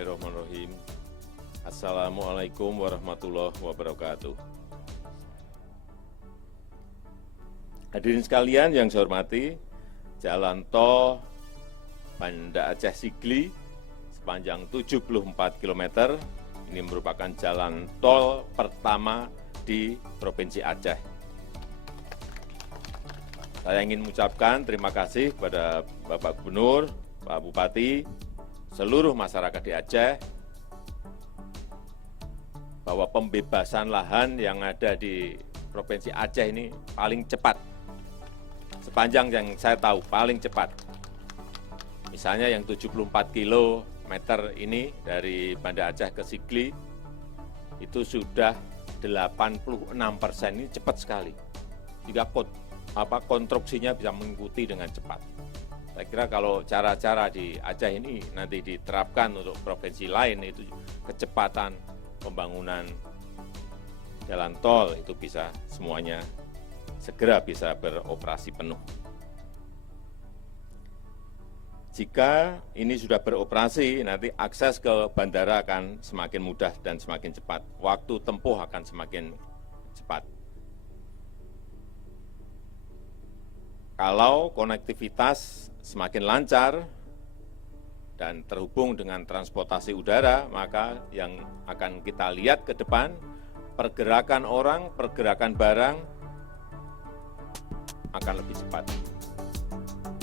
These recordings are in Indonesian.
Bismillahirrahmanirrahim. Assalamualaikum warahmatullahi wabarakatuh. Hadirin sekalian yang saya hormati, Jalan Tol Banda Aceh Sigli sepanjang 74 km ini merupakan jalan tol pertama di Provinsi Aceh. Saya ingin mengucapkan terima kasih kepada Bapak Gubernur, Pak Bupati, seluruh masyarakat di Aceh, bahwa pembebasan lahan yang ada di Provinsi Aceh ini paling cepat. Sepanjang yang saya tahu, paling cepat. Misalnya yang 74 kilometer ini dari Banda Aceh ke Sigli, itu sudah 86%, ini cepat sekali. Jika konstruksinya bisa mengikuti dengan cepat. Saya kira kalau cara-cara di Aceh ini nanti diterapkan untuk provinsi lain, itu kecepatan pembangunan jalan tol itu bisa semuanya segera bisa beroperasi penuh. Jika ini sudah beroperasi, nanti akses ke bandara akan semakin mudah dan semakin cepat. Waktu tempuh akan semakin cepat. Kalau konektivitas semakin lancar dan terhubung dengan transportasi udara, maka yang akan kita lihat ke depan, pergerakan orang, pergerakan barang akan lebih cepat.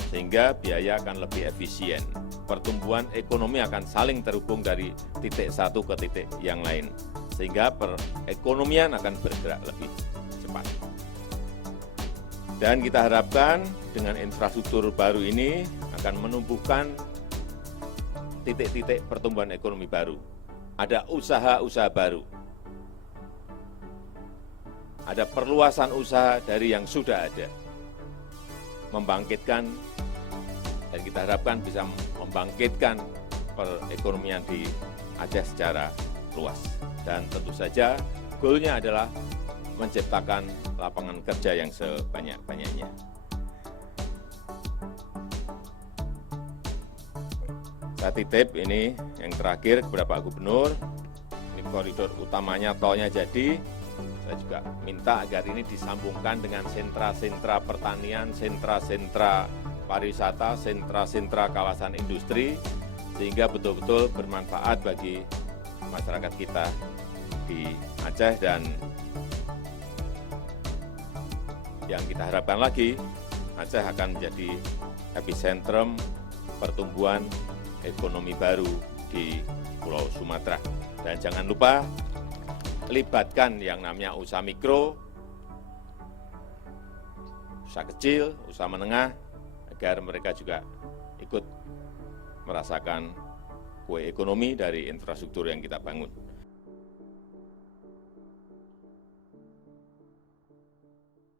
Sehingga biaya akan lebih efisien. Pertumbuhan ekonomi akan saling terhubung dari titik satu ke titik yang lain. Sehingga perekonomian akan bergerak lebih cepat. Dan kita harapkan dengan infrastruktur baru ini akan menumbuhkan titik-titik pertumbuhan ekonomi baru. Ada usaha-usaha baru. Ada perluasan usaha dari yang sudah ada. Membangkitkan, dan kita harapkan bisa membangkitkan perekonomian di Aceh secara luas. Dan tentu saja goalnya adalah menciptakan lapangan kerja yang sebanyak-banyaknya. Saya titip ini yang terakhir kepada Pak Gubernur, ini koridor utamanya tolnya jadi, saya juga minta agar ini disambungkan dengan sentra-sentra pertanian, sentra-sentra pariwisata, sentra-sentra kawasan industri, sehingga betul-betul bermanfaat bagi masyarakat kita di Aceh. Dan yang kita harapkan lagi, Aceh akan menjadi epicentrum pertumbuhan ekonomi baru di Pulau Sumatera. Dan jangan lupa, libatkan yang namanya usaha mikro, usaha kecil, usaha menengah, agar mereka juga ikut merasakan kue ekonomi dari infrastruktur yang kita bangun.